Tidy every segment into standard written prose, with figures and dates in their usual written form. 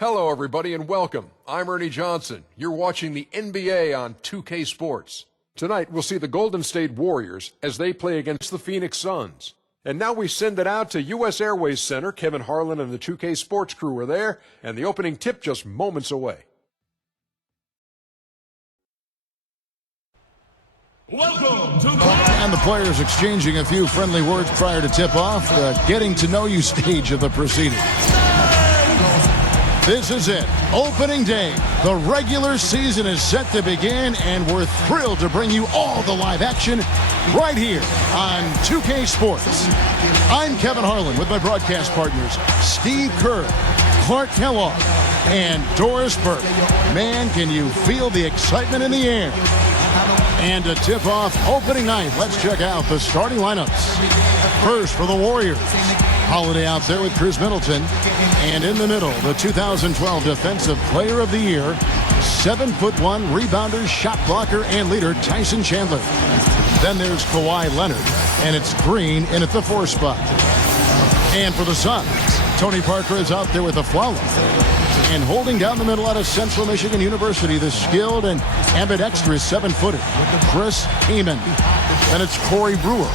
Hello, everybody, and welcome. I'm Ernie Johnson. You're watching the NBA on 2K Sports. Tonight, we'll see the Golden State Warriors as they play against the Phoenix Suns. And now we send it out to U.S. Airways Center. Kevin Harlan and the 2K Sports crew are there, and the opening tip just moments away. Welcome to And the players exchanging a few friendly words prior to tip-off, the getting to know you stage of the proceedings. This is it, opening day. The regular season is set to begin, and we're thrilled to bring you all the live action right here on 2K Sports. I'm Kevin Harlan with my broadcast partners, Steve Kerr, Clark Kellogg, and Doris Burke. Man, can you feel the excitement in the air? And to tip off opening night, let's check out the starting lineups. First for the Warriors, Holiday out there with Chris Middleton. And in the middle, the 2012 Defensive Player of the Year, 7'1" rebounder, shot blocker, and leader Tyson Chandler. Then there's Kawhi Leonard, and it's Green in at the 4 spot. And for the Suns, Tony Parker is out there with the Flawless. And holding down the middle out of Central Michigan University, the skilled and ambidextrous 7-footer, Chris Kaman. Then it's Corey Brewer.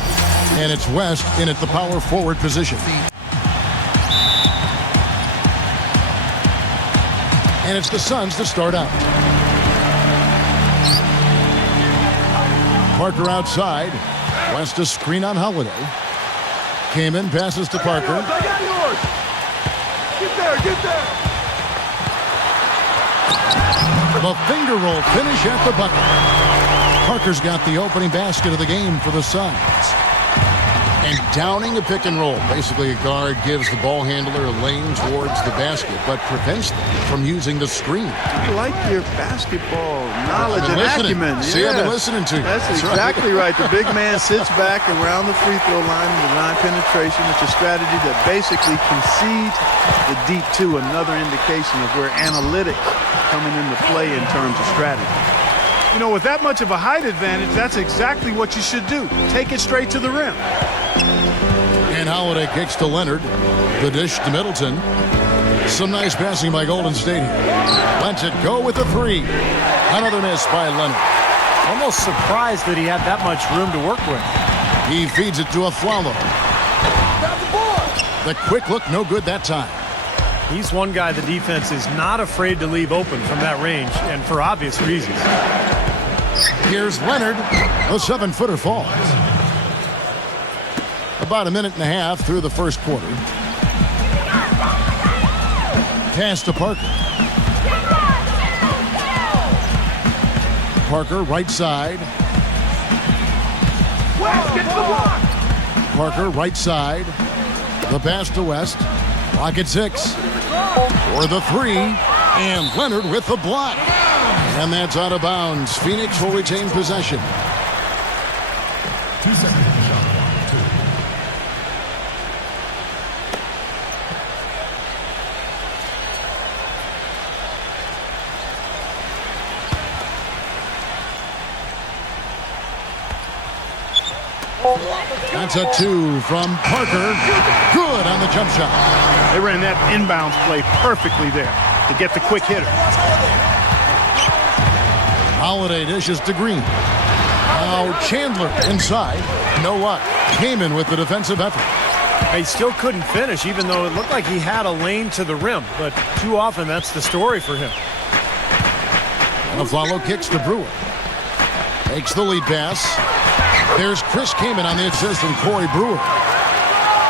And it's West in at the power forward position. And it's the Suns to start out. Parker outside. West a screen on Holiday. Kaman passes to Parker. Get there. The finger roll finish at the bucket. Parker's got the opening basket of the game for the Suns. And downing a pick and roll. Basically, a guard gives the ball handler a lane towards the basket, but prevents them from using the screen. I like your basketball knowledge and acumen. See, I've been listening to you. That's exactly right. The big man sits back around the free throw line with line penetration. It's a strategy that basically concedes the deep two, another indication of where analytics coming into play in terms of strategy. You know, with that much of a height advantage, that's exactly what you should do. Take it straight to the rim. And Holiday kicks to Leonard. The dish to Middleton. Some nice passing by Golden State here. Lets it go with the 3. Another miss by Leonard. Almost surprised that he had that much room to work with. He feeds it to a Flalo. The quick look, no good that time. He's one guy the defense is not afraid to leave open from that range, and for obvious reasons. Here's Leonard. The 7-footer falls. About a minute and a half through the first quarter. Pass to Parker. Parker, right side. Parker, right side. The pass to West. Clock at 6. For the 3. And Leonard with the block. And that's out of bounds. Phoenix will retain possession. 2 seconds. That's a 2 from Parker. Good on the jump shot. They ran that inbounds play perfectly there to get the quick hitter. Holiday dishes to Green. Now Chandler inside. No luck. Kaman with the defensive effort. He still couldn't finish, even though it looked like he had a lane to the rim. But too often, that's the story for him. And Flalo kicks to Brewer. Takes the lead pass. There's Chris Kaman on the assist from Corey Brewer.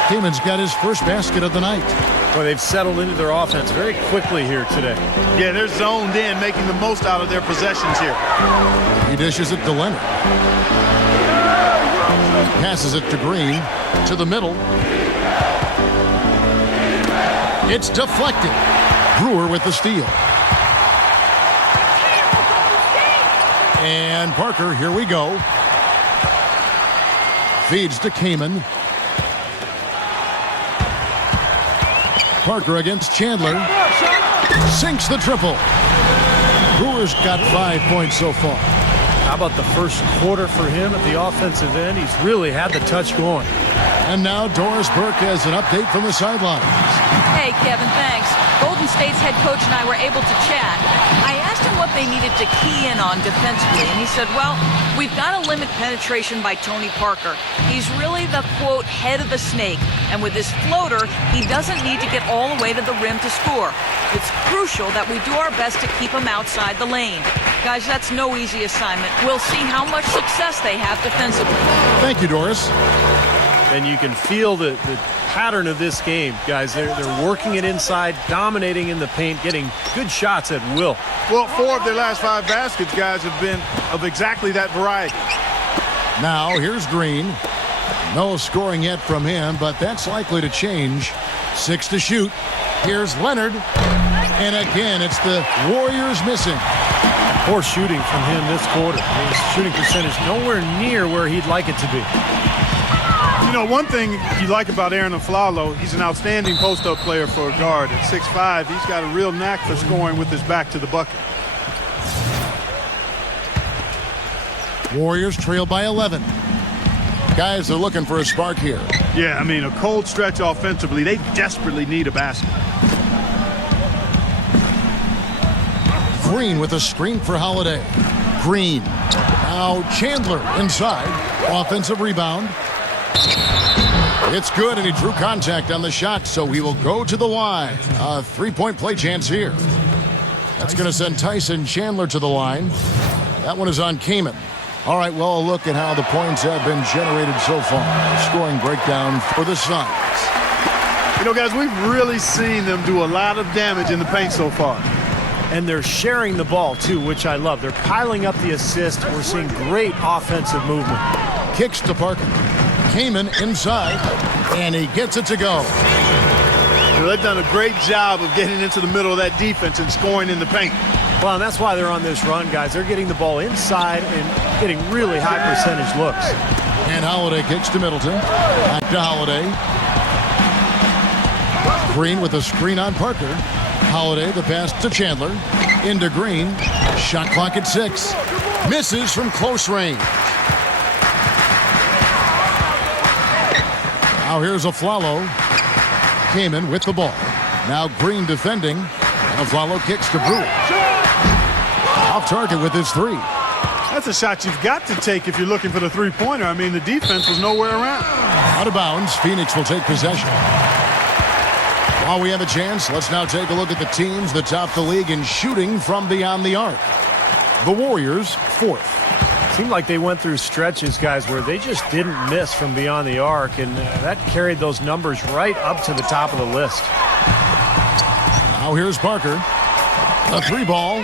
Kaman's got his first basket of the night. Boy, they've settled into their offense very quickly here today. Yeah, they're zoned in, making the most out of their possessions here. He dishes it to Leonard. Passes it to Green. To the middle. It's deflected. Brewer with the steal. And Parker, here we go. Feeds to Kaman. Parker against Chandler. Sinks the triple. Brewer's got 5 points so far. How about the first quarter for him at the offensive end? He's really had the touch going. And now Doris Burke has an update from the sidelines. Hey, Kevin, thanks. Golden State's head coach and I were able to chat. I asked him what they needed to key in on defensively, and he said, well, we've got to limit penetration by Tony Parker. He's really the, quote, head of the snake, and with his floater, he doesn't need to get all the way to the rim to score. It's crucial that we do our best to keep him outside the lane. Guys, that's no easy assignment. We'll see how much success they have defensively. Thank you, Doris. And you can feel the pattern of this game, guys. They're working it inside, dominating in the paint, getting good shots at will. Well, 4 of their last 5 baskets, guys, have been of exactly that variety. Now, here's Green. No scoring yet from him, but that's likely to change. 6 to shoot. Here's Leonard. And again, it's the Warriors missing. Poor shooting from him this quarter. His shooting percentage nowhere near where he'd like it to be. You know, one thing you like about Aaron Aflalo, he's an outstanding post-up player for a guard. At 6'5", he's got a real knack for scoring with his back to the bucket. Warriors trail by 11. Guys are looking for a spark here. Yeah, I mean, a cold stretch offensively. They desperately need a basket. Green with a screen for Holiday. Green. Now Chandler inside. Offensive rebound. It's good, and he drew contact on the shot, so he will go to the line. A three-point play chance here. That's going to send Tyson Chandler to the line. That one is on Kamen. All right, well, a look at how the points have been generated so far. Scoring breakdown for the Suns. You know, guys, we've really seen them do a lot of damage in the paint so far. And they're sharing the ball, too, which I love. They're piling up the assist. We're seeing great offensive movement. Kicks to Parker. Kamen inside, and he gets it to go. You know, they've done a great job of getting into the middle of that defense and scoring in the paint. Well, and that's why they're on this run, guys. They're getting the ball inside and getting really high percentage looks. And Holiday kicks to Middleton. Back to Holiday. Green with a screen on Parker. Holiday, the pass to Chandler. Into Green. Shot clock at 6. Misses from close range. Now here's Aflalo. Kamen with the ball. Now Green defending. Aflalo kicks to Brewer. Off target with his 3. That's a shot you've got to take if you're looking for the three-pointer. I mean, the defense was nowhere around. Out of bounds. Phoenix will take possession. While we have a chance, let's now take a look at the teams that top the league in shooting from beyond the arc. The Warriors, 4th. Seemed like they went through stretches, guys, where they just didn't miss from beyond the arc, and that carried those numbers right up to the top of the list. Now here's Parker. A 3-ball.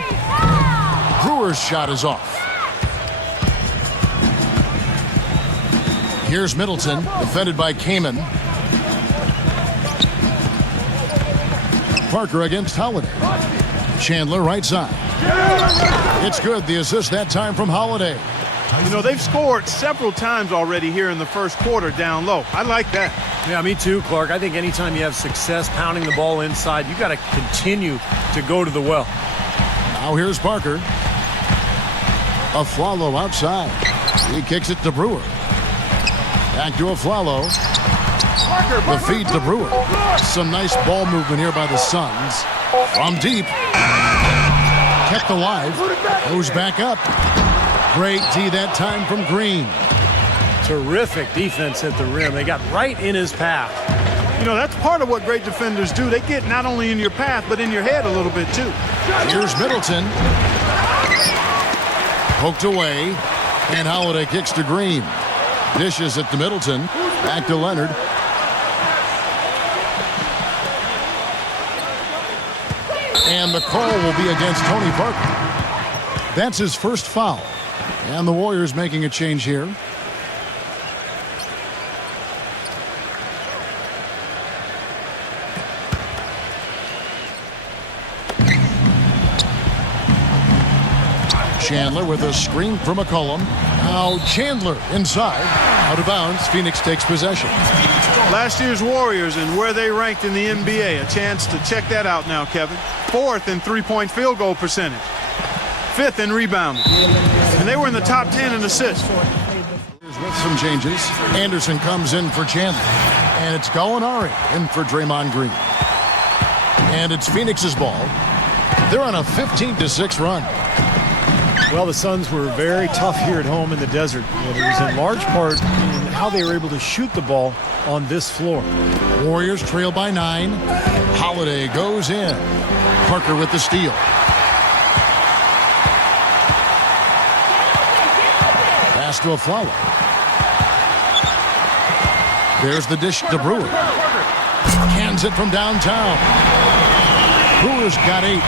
Brewer's shot is off. Here's Middleton, defended by Kamen. Parker against Holiday. Chandler right side. It's good. The assist that time from Holiday. You know, they've scored several times already here in the first quarter down low. I like that. Yeah, me too, Clark. I think anytime you have success pounding the ball inside, you got to continue to go to the well. Now here's Parker. Aflalo outside. He kicks it to Brewer. Back to Aflalo. The feed to Brewer. Some nice ball movement here by the Suns. From deep. Kept alive. Goes back up. Great D that time from Green. Terrific defense at the rim. They got right in his path. You know, that's part of what great defenders do. They get not only in your path, but in your head a little bit, too. Here's Middleton. Poked away. And Holiday kicks to Green. Dishes it to Middleton. Back to Leonard. And the call will be against Tony Parker. That's his first foul. And the Warriors making a change here. Chandler with a screen from McCollum. Now Chandler inside. Out of bounds. Phoenix takes possession. Last year's Warriors and where they ranked in the NBA. A chance to check that out now, Kevin. 4th in three-point field goal percentage. 5th in rebounding. And they were in the top 10 in assists. With some changes, Anderson comes in for Chandler. And it's Gallinari in for Draymond Green. And it's Phoenix's ball. They're on a 15-6 run. Well, the Suns were very tough here at home in the desert, and it was in large part in how they were able to shoot the ball on this floor. Warriors trail by 9. Holiday goes in. Parker with the steal. Pass to Aflalo. There's the dish to Brewer. Cans it from downtown. Brewers got 8.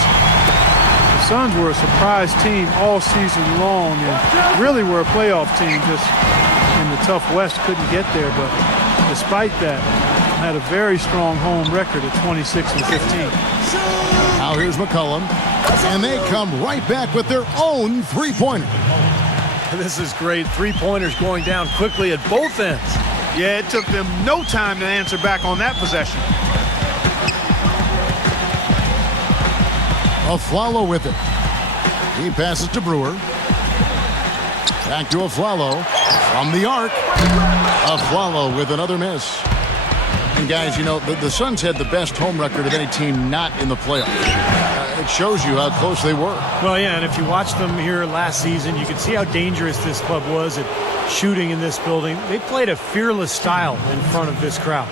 The Suns were a surprise team all season long and really were a playoff team, just in the tough West couldn't get there, but despite that had a very strong home record at 26-15. Now here's McCollum, and they come right back with their own three-pointer. This is great. Three-pointers going down quickly at both ends. Yeah, it took them no time to answer back on that possession. Aflalo with it. He passes to Brewer. Back to Aflalo from the arc. Aflalo with another miss. And guys, you know, the Suns had the best home record of any team not in the playoffs. It shows you how close they were. Well, yeah, and if you watched them here last season, you can see how dangerous this club was at shooting in this building. They played a fearless style in front of this crowd.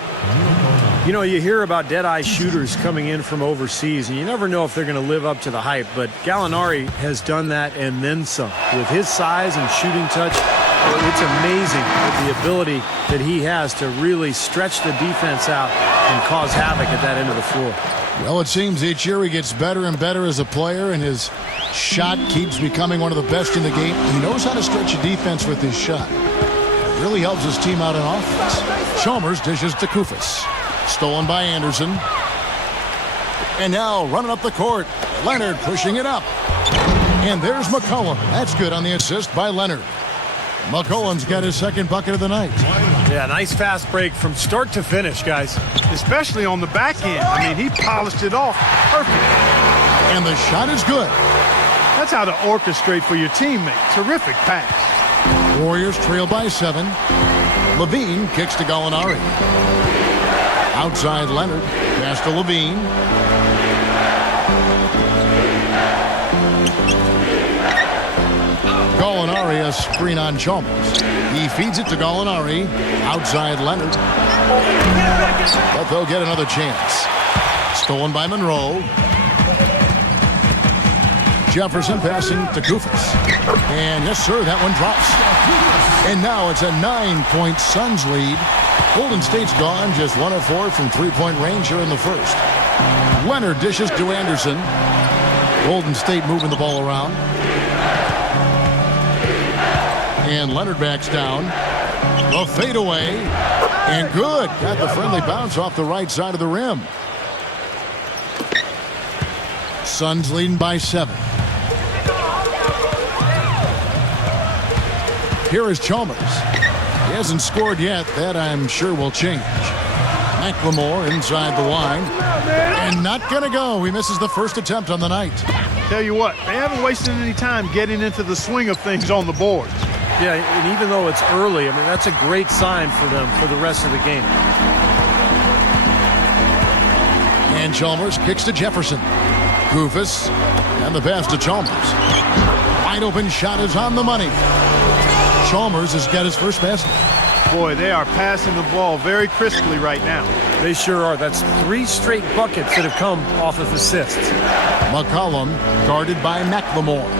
You know, you hear about dead-eye shooters coming in from overseas, and you never know if they're going to live up to the hype, but Gallinari has done that and then some. With his size and shooting touch, it's amazing the ability that he has to really stretch the defense out and cause havoc at that end of the floor. Well, it seems each year he gets better and better as a player, and his shot keeps becoming one of the best in the game. He knows how to stretch a defense with his shot. It really helps his team out on offense. Chalmers dishes to Kufis. Stolen by Anderson. And now running up the court, Leonard pushing it up. And there's McCollum. That's good on the assist by Leonard. McCollum's got his second bucket of the night. Yeah, nice fast break from start to finish, guys. Especially on the back end. I mean, he polished it off perfect. And the shot is good. That's how to orchestrate for your teammate. Terrific pass. Warriors trail by 7. Levine kicks to Gallinari. Outside Leonard. Pass to Levine. Gallinari, a screen on Chalmers. He feeds it to Gallinari. Outside Leonard. But they'll get another chance. Stolen by Monroe. Jefferson passing to Kufis. And yes, sir, that one drops. And now it's a 9-point Suns lead. Golden State's gone just 1 of 4 from three-point range here in the first. Leonard dishes to Anderson. Golden State moving the ball around. And Leonard backs down. A fadeaway. And good. Got the friendly bounce off the right side of the rim. Suns leading by 7. Here is Chalmers. He hasn't scored yet. That, I'm sure, will change. McLemore inside the line. And not going to go. He misses the first attempt on the night. Tell you what, they haven't wasted any time getting into the swing of things on the board. Yeah, and even though it's early, I mean, that's a great sign for them for the rest of the game. And Chalmers kicks to Jefferson. Kufis. And the pass to Chalmers. Wide open shot is on the money. Chalmers has got his first basket. Boy, they are passing the ball very crisply right now. They sure are. That's 3 straight buckets that have come off of assists. McCollum guarded by McLemore.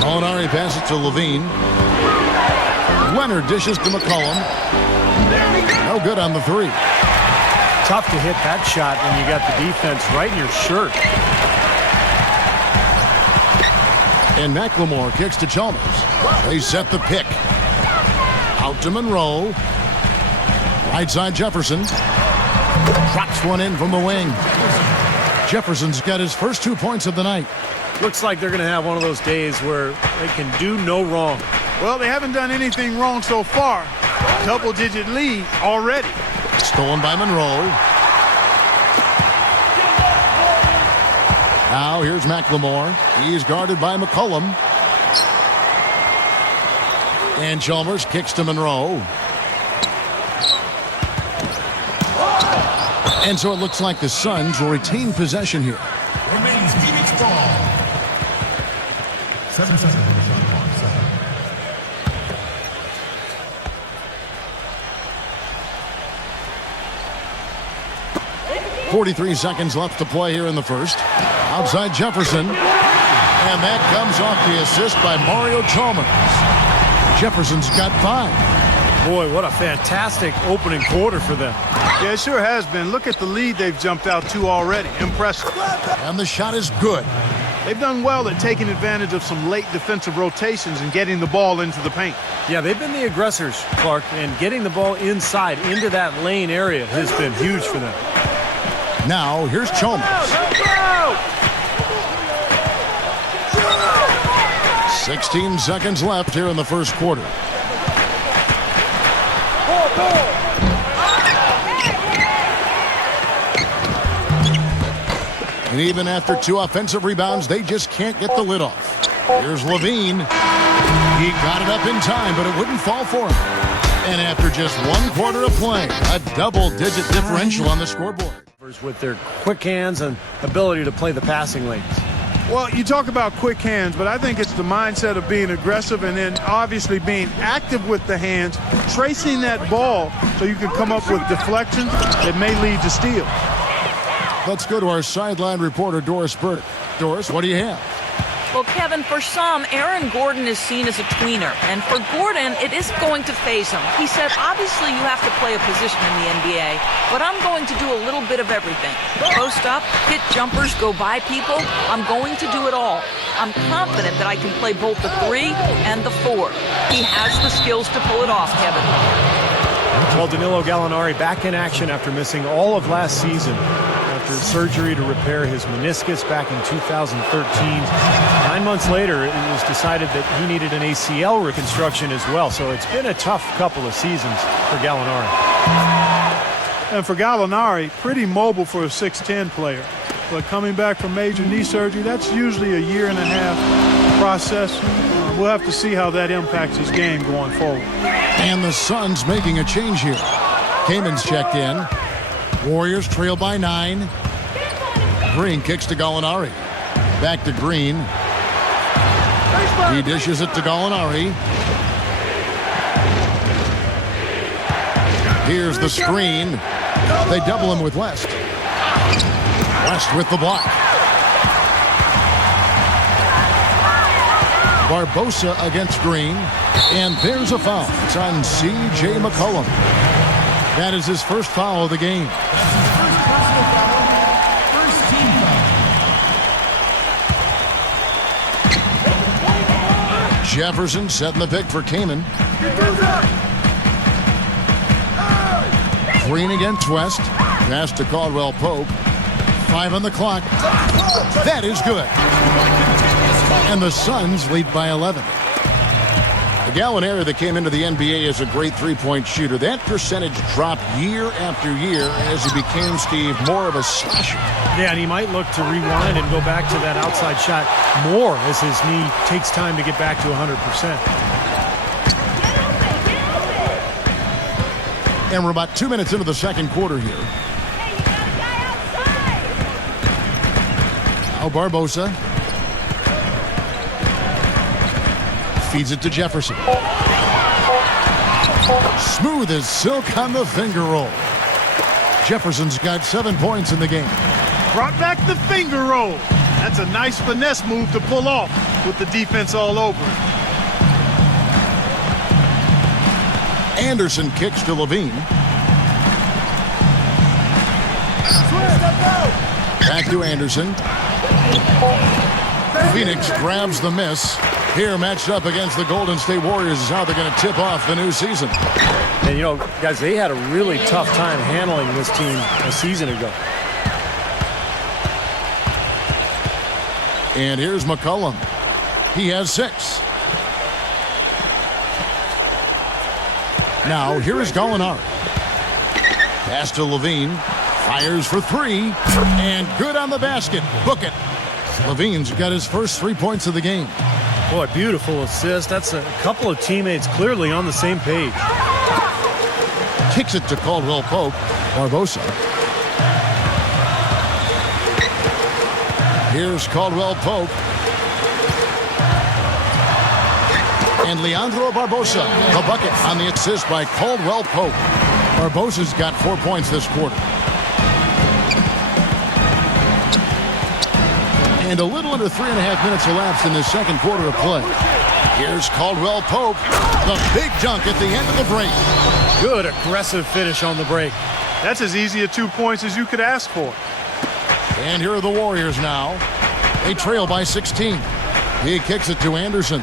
Gallinari passes to Levine. Leonard dishes to McCollum. No good on the 3. Tough to hit that shot when you got the defense right in your shirt. And McLemore kicks to Chalmers. They set the pick. Out to Monroe. Right side Jefferson. Drops one in from the wing. Jefferson's got his first 2 points of the night. Looks like they're going to have one of those days where they can do no wrong. Well, they haven't done anything wrong so far. Double-digit lead already. Stolen by Monroe. Now here's McLemore. He's guarded by McCollum. And Chalmers kicks to Monroe. And so it looks like the Suns will retain possession here. Remains Phoenix ball. 7 seconds on the shot clock. 43 seconds left to play here in the first. Outside Jefferson. And that comes off the assist by Mario Chalmers. Jefferson's got 5. Boy, what a fantastic opening quarter for them. Yeah, it sure has been. Look at the lead they've jumped out to already. Impressive. And the shot is good. They've done well at taking advantage of some late defensive rotations and getting the ball into the paint. Yeah, they've been the aggressors, Clark, and getting the ball inside into that lane area has been huge for them. Now, here's Chalmers. 16 seconds left here in the first quarter. And even after 2 offensive rebounds, they just can't get the lid off. Here's Levine. He got it up in time, but it wouldn't fall for him. And after just 1 quarter of play, a double-digit differential on the scoreboard. With their quick hands and ability to play the passing lanes. Well, you talk about quick hands, but I think it's the mindset of being aggressive and then obviously being active with the hands, tracing that ball so you can come up with deflections that may lead to steal. Let's go to our sideline reporter, Doris Burdick. Doris, what do you have? Well, Kevin, for some, Aaron Gordon is seen as a tweener, and for Gordon, it is going to phase him. He said, obviously you have to play a position in the NBA, but I'm going to do a little bit of everything. Post up, hit jumpers, go by people. I'm going to do it all. I'm confident that I can play both the 3 and the 4. He has the skills to pull it off, Kevin. Well, Danilo Gallinari back in action after missing all of last season after surgery to repair his meniscus back in 2013. 9 months later, it was decided that he needed an ACL reconstruction as well. So it's been a tough couple of seasons for Gallinari. And for Gallinari, pretty mobile for a 6'10 player. But coming back from major knee surgery, that's usually a 1.5-year process. We'll have to see how that impacts his game going forward. And the Suns making a change here. Kamen's checked in. Warriors trail by 9. Green kicks to Gallinari. Back to Green. He dishes it to Gallinari. Here's the screen. They double him with West. West with the block. Barbosa against Green. And there's a foul. It's on C.J. McCollum. That is his first foul of the game. First team foul. Jefferson setting the pick for Kaman. Green against West. Pass to Caldwell Pope. 5 on the clock. That is good. And the Suns lead by 11. The Gallinari that came into the NBA as a great three-point shooter. That percentage dropped year after year as he became, Steve, more of a slasher. Yeah, and he might look to rewind and go back to that outside shot more as his knee takes time to get back to 100%. And we're about 2 minutes into the second quarter here. Now Barbosa feeds it to Jefferson. Smooth as silk on the finger roll. Jefferson's got 7 points in the game. Brought back the finger roll. That's a nice finesse move to pull off with the defense all over it. Anderson kicks to Levine. Back to Anderson. Phoenix grabs the miss. Here matched up against the Golden State Warriors is how they're going to tip off the new season. And, you know, guys, they had a really tough time handling this team a season ago. And here's McCollum. He has 6. Now, here is Gallinari. Pass to Levine. Fires for 3. And good on the basket. Book it. Levine's got his first 3 points of the game. Boy, beautiful assist. That's a couple of teammates clearly on the same page. Kicks it to Caldwell Pope. Barbosa. Here's Caldwell Pope. And Leandro Barbosa, the bucket on the assist by Caldwell Pope. Barbosa's got 4 points this quarter. And a little under 3.5 minutes elapsed in the second quarter of play. Here's Caldwell Pope, the big dunk at the end of the break. Good aggressive finish on the break. That's as easy a 2 points as you could ask for. And here are the Warriors now. They trail by 16. He kicks it to Anderson.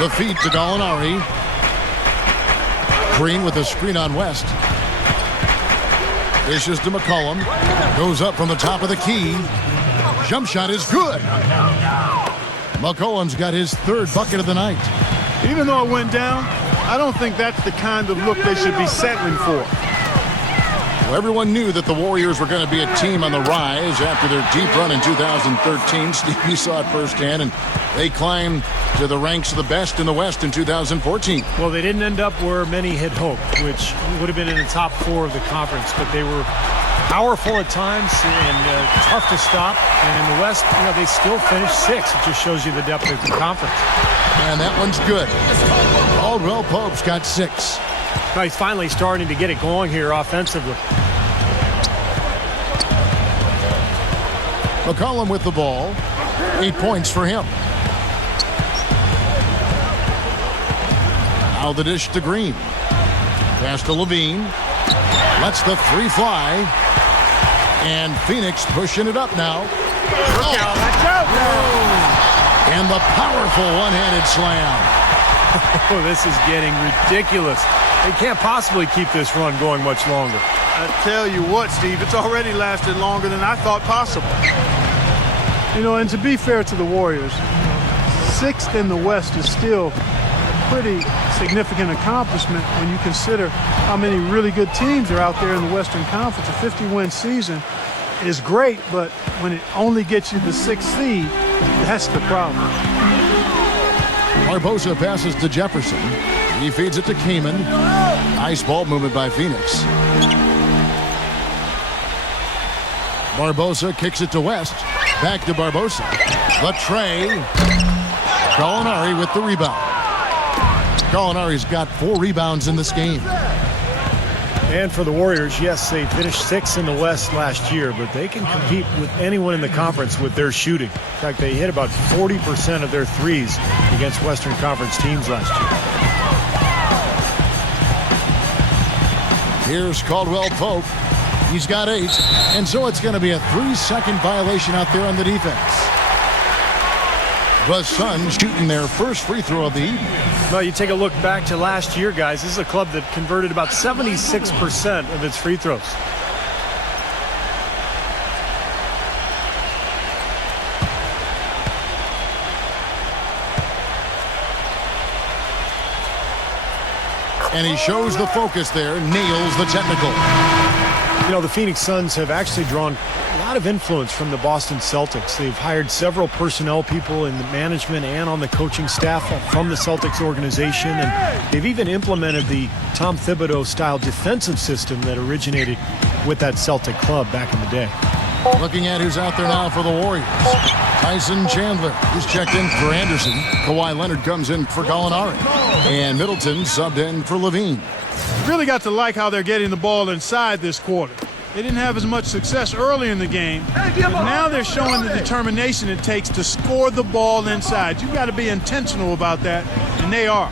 The feed to Gallinari. Green with a screen on West. Dishes to McCollum. Goes up from the top of the key. Jump shot is good. McCollum's got his third bucket of the night. Even though it went down, I don't think that's the kind of look they should be settling for. Well, everyone knew that the Warriors were going to be a team on the rise after their deep run in 2013. Steve, you saw it firsthand, and they climbed to the ranks of the best in the West in 2014. Well, they didn't end up where many had hoped, which would have been in the top 4 of the conference, but they were powerful at times and tough to stop. And in the West, they still finished 6th. It just shows you the depth of the conference. And that one's good. Caldwell Pope's got 6. Now he's finally starting to get it going here offensively. McCollum with the ball. 8 points for him. Now the dish to Green. Pass to Levine. Lets the 3 fly. And Phoenix pushing it up now. And the powerful one-handed slam. Oh, this is getting ridiculous. They can't possibly keep this run going much longer. I tell you what, Steve, it's already lasted longer than I thought possible. And to be fair to the Warriors, 6th in the West is still a pretty significant accomplishment when you consider how many really good teams are out there in the Western Conference. A 50-win season is great, but when it only gets you the 6th seed, that's the problem. Barbosa passes to Jefferson. He feeds it to Kaman. Nice ball movement by Phoenix. Barbosa kicks it to West. Back to Barbosa. The tray. Gallinari with the rebound. Gallinari's got 4 rebounds in this game. And for the Warriors, yes, they finished 6th in the West last year, but they can compete with anyone in the conference with their shooting. In fact, they hit about 40% of their threes against Western Conference teams last year. Here's Caldwell Pope. He's got 8, and so it's going to be a 3-second violation out there on the defense. The Suns shooting their first free throw of the evening. Well, you take a look back to last year, guys. This is a club that converted about 76% of its free throws. And he shows the focus there, nails the technical. The Phoenix Suns have actually drawn a lot of influence from the Boston Celtics. They've hired several personnel people in the management and on the coaching staff from the Celtics organization, and they've even implemented the Tom Thibodeau-style defensive system that originated with that Celtic club back in the day. Looking at who's out there now for the Warriors. Tyson Chandler, who's checked in for Anderson. Kawhi Leonard comes in for Gallinari. And Middleton subbed in for Levine. Really got to like how they're getting the ball inside this quarter. They didn't have as much success early in the game, but now they're showing the determination it takes to score the ball inside. You've got to be intentional about that, and they are.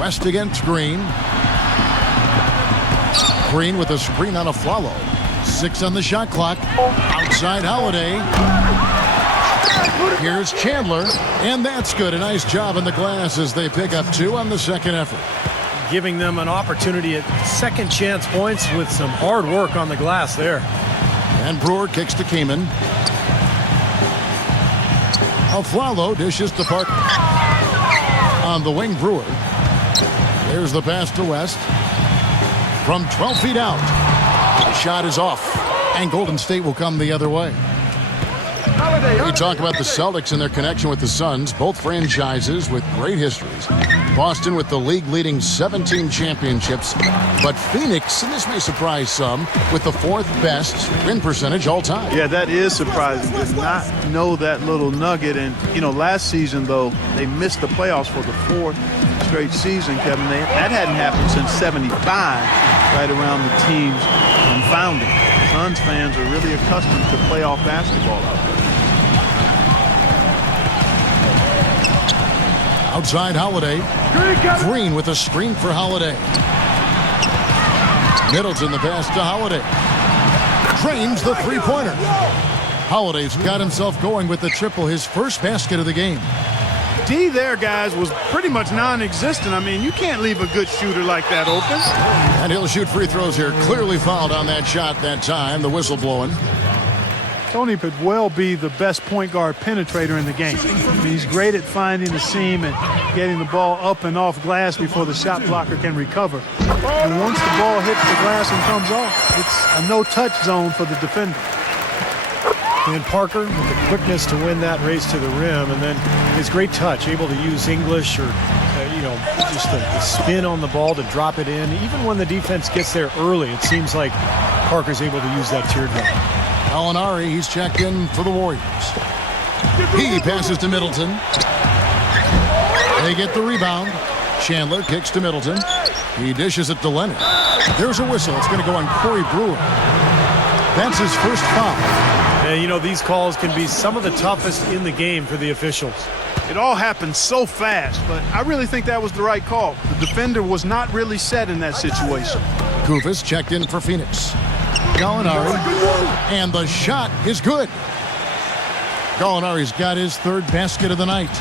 West against Green. Green with a screen on a follow. 6 on the shot clock. Outside Holiday. Here's Chandler, and that's good. A nice job in the glass as they pick up 2 on the second effort. Giving them an opportunity at second chance points with some hard work on the glass there. And Brewer kicks to Kaman. Aflalo dishes to Parker. On the wing, Brewer. There's the pass to West. From 12 feet out. The shot is off. And Golden State will come the other way. We talk about the Celtics and their connection with the Suns, both franchises with great histories. Boston with the league-leading 17 championships, but Phoenix, and this may surprise some, with the 4th best win percentage all time. Yeah, that is surprising. Did not know that little nugget. And, you know, last season, though, they missed the playoffs for the 4th straight season, Kevin. That hadn't happened since '75, right around the team's founding. Suns fans are really accustomed to playoff basketball out there. Outside Holiday. Green with a screen for Holiday. Middleton the pass to Holiday. Drains the three-pointer. Holiday's got himself going with the triple, his first basket of the game. D there, guys, was pretty much non-existent. I mean, you can't leave a good shooter like that open. And he'll shoot free throws here. Clearly fouled on that shot that time. The whistle blowing. Tony could well be the best point guard penetrator in the game. I mean, he's great at finding the seam and getting the ball up and off glass before the shot blocker can recover. And once the ball hits the glass and comes off, it's a no-touch zone for the defender. And Parker with the quickness to win that race to the rim, and then his great touch, able to use English or, just the spin on the ball to drop it in. Even when the defense gets there early, it seems like Parker's able to use that teardrop. Gallinari, he's checked in for the Warriors. He passes to Middleton. They get the rebound. Chandler kicks to Middleton. He dishes it to Leonard. There's a whistle. It's going to go on Corey Brewer. That's his first foul. And, these calls can be some of the toughest in the game for the officials. It all happened so fast, but I really think that was the right call. The defender was not really set in that situation. Kufis checked in for Phoenix. Gallinari, and the shot is good. Gallinari's got his 3rd basket of the night.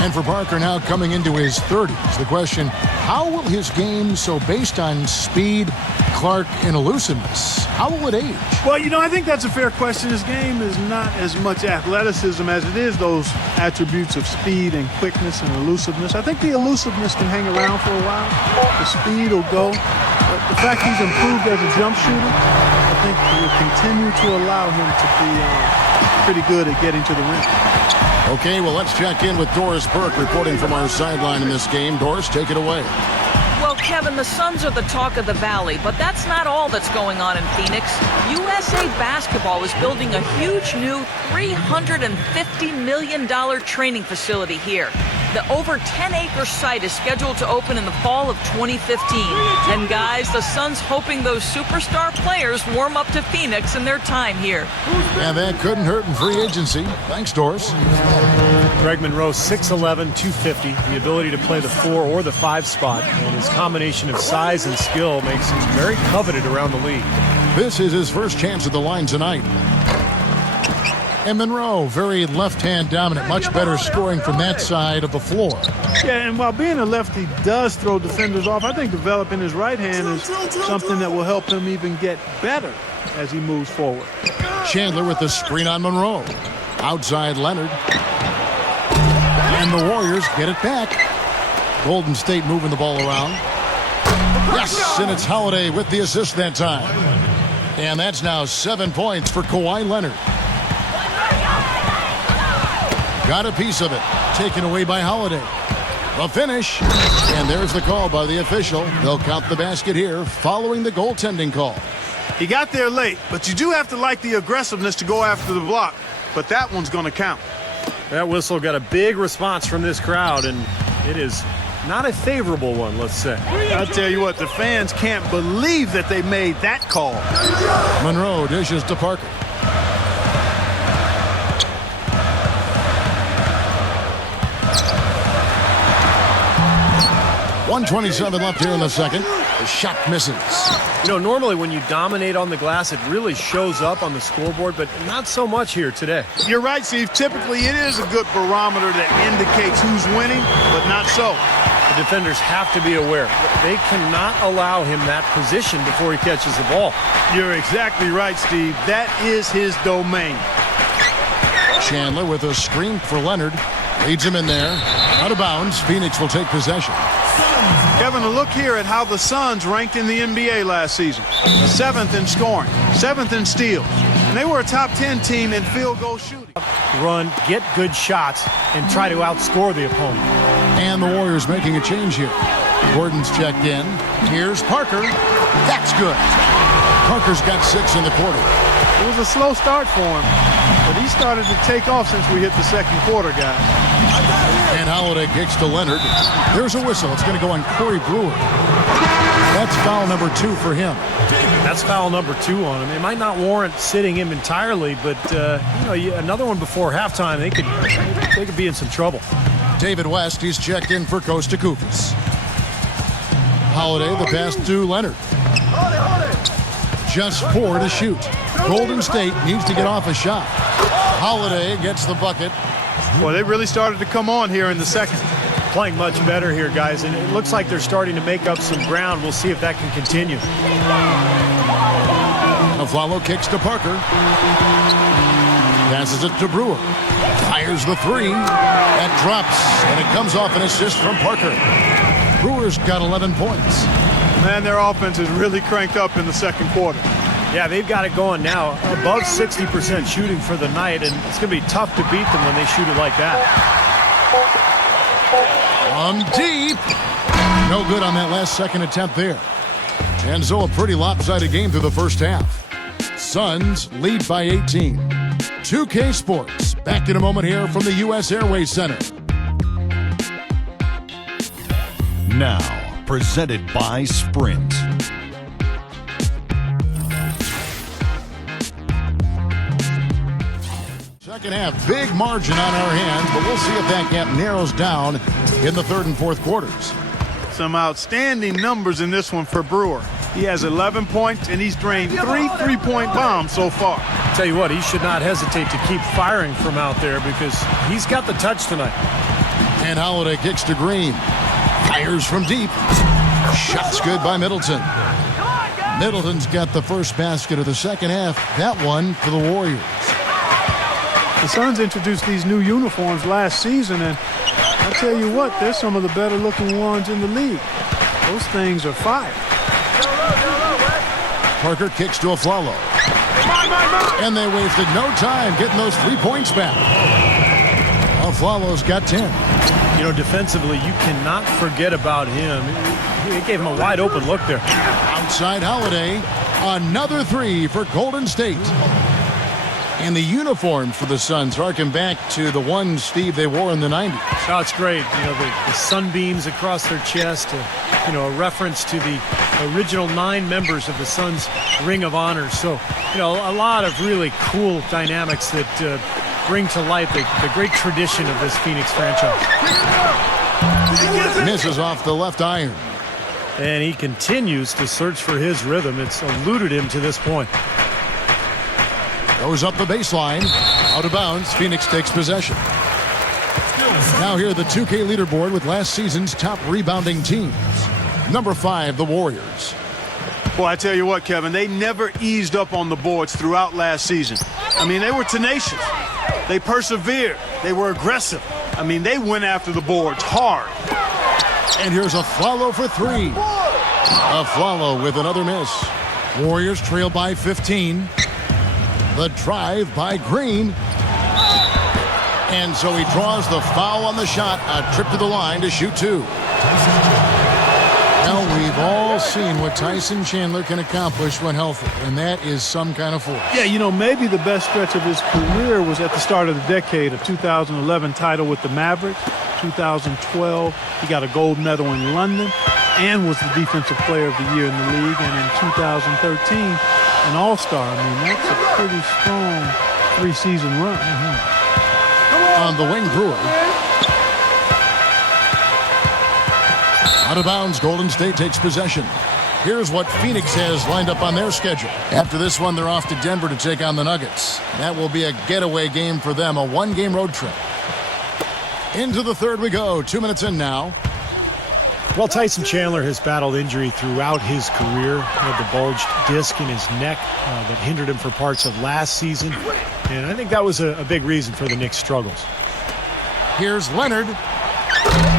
And for Parker now coming into his 30s, the question, how will his game, so based on speed, Clark, and elusiveness, how will it age? Well, I think that's a fair question. His game is not as much athleticism as it is those attributes of speed and quickness and elusiveness. I think the elusiveness can hang around for a while. The speed will go. But the fact he's improved as a jump shooter, I think will continue to allow him to be pretty good at getting to the rim. Okay, well, let's check in with Doris Burke reporting from our sideline in this game. Doris, take it away. Well, Kevin, the Suns are the talk of the Valley, but that's not all that's going on in Phoenix. USA Basketball is building a huge new $350 million training facility here. The over 10-acre site is scheduled to open in the fall of 2015. And guys, the Suns hoping those superstar players warm up to Phoenix in their time here. And that couldn't hurt in free agency. Thanks, Doris. Greg Monroe, 6'11", 250, the ability to play the 4 or the 5 spot, and his combination of size and skill makes him very coveted around the league. This is his first chance at the line tonight. And Monroe, very left-hand dominant, much better scoring from that side of the floor. Yeah, and while being a lefty does throw defenders off, I think developing his right hand is something that will help him even get better as he moves forward. Chandler with the screen on Monroe. Outside Leonard. And the Warriors get it back. Golden State moving the ball around. Yes, and it's Holiday with the assist that time. And that's now 7 points for Kawhi Leonard. Got a piece of it. Taken away by Holiday. The finish. And there's the call by the official. They'll count the basket here following the goaltending call. He got there late, but you do have to like the aggressiveness to go after the block. But that one's going to count. That whistle got a big response from this crowd, and it is not a favorable one, let's say. I'll tell you what, the fans can't believe that they made that call. Monroe dishes to Parker. .127 left here in the second. The shot misses. Normally when you dominate on the glass, it really shows up on the scoreboard, but not so much here today. You're right, Steve. Typically, it is a good barometer that indicates who's winning, but not so. The defenders have to be aware. They cannot allow him that position before he catches the ball. You're exactly right, Steve. That is his domain. Chandler with a screen for Leonard. Leads him in there. Out of bounds. Phoenix will take possession. Kevin, a look here at how the Suns ranked in the NBA last season. 7th in scoring, 7th in steals. And they were a top 10 team in field goal shooting. Run, get good shots, and try to outscore the opponent. And the Warriors making a change here. Gordon's checked in. Here's Parker. That's good. Parker's got 6 in the quarter. It was a slow start for him, but he started to take off since we hit the second quarter, guys. And Holiday kicks to Leonard. There's a whistle. It's going to go on Corey Brewer. That's foul number 2 for him. That's foul number 2 on him. It might not warrant sitting him entirely, but another one before halftime, they could be in some trouble. David West, he's checked in for Costa Koufis. Holiday, the pass to Leonard. Just 4 to shoot. Golden State needs to get off a shot. Holiday gets the bucket. Well, they really started to come on here in the second. Playing much better here, guys, and it looks like they're starting to make up some ground. We'll see if that can continue. Aflalo kicks to Parker. Passes it to Brewer. Fires the 3. That drops, and it comes off an assist from Parker. Brewer's got 11 points. Man, their offense is really cranked up in the second quarter. Yeah, they've got it going now. Above 60% shooting for the night, and it's going to be tough to beat them when they shoot it like that. From deep. No good on that last second attempt there. And so a pretty lopsided game through the first half. Suns lead by 18. 2K Sports, back in a moment here from the U.S. Airways Center. Now, presented by Sprint. Second half, big margin on our hands, but we'll see if that gap narrows down in the third and fourth quarters. Some outstanding numbers in this one for Brewer. He has 11 points, and he's drained 3 3-point bombs so far. Tell you what, he should not hesitate to keep firing from out there because he's got the touch tonight. And Holiday kicks to Green. Fires from deep. Shots good by Middleton. Middleton's got the first basket of the second half. That one for the Warriors. The Suns introduced these new uniforms last season, and I'll tell you what, they're some of the better looking ones in the league. Those things are fire. Parker kicks to Aflalo. And they wasted no time getting those 3 points back. Aflalo's got 10. You know, defensively, you cannot forget about him. He gave him a wide open look there. Outside Holiday. Another 3 for Golden State. And the uniforms for the Suns harken back to the ones, Steve, they wore in the 90s. Oh, it's great. You know, the sunbeams across their chest, a reference to the original 9 members of the Suns Ring of Honor. So, a lot of really cool dynamics that bring to light the great tradition of this Phoenix franchise. Misses off the left iron. And he continues to search for his rhythm. It's eluded him to this point. Goes up the baseline. Out of bounds. Phoenix takes possession. Now here the 2K leaderboard with last season's top rebounding teams. Number 5, the Warriors. Well, I tell you what, Kevin, they never eased up on the boards throughout last season. I mean, they were tenacious. They persevered. They were aggressive. I mean, they went after the boards hard. And here's Aflalo for 3. Aflalo with another miss. Warriors trail by 15. The drive by Green. And so he draws the foul on the shot. A trip to the line to shoot 2. Well, we've all seen what Tyson Chandler can accomplish when healthy, and that is some kind of force. Yeah, maybe the best stretch of his career was at the start of the decade, a 2011 title with the Mavericks. 2012, he got a gold medal in London and was the defensive player of the year in the league. And in 2013, an all-star. I mean, that's a pretty strong 3-season run. On the wing, Brewer. Out of bounds, Golden State takes possession. Here's what Phoenix has lined up on their schedule. After this one, they're off to Denver to take on the Nuggets. That will be a getaway game for them, a 1-game road trip. Into the third we go. 2 minutes in now. Well, Tyson Chandler has battled injury throughout his career. He had the bulged disc in his neck that hindered him for parts of last season. And I think that was a big reason for the Knicks' struggles. Here's Leonard.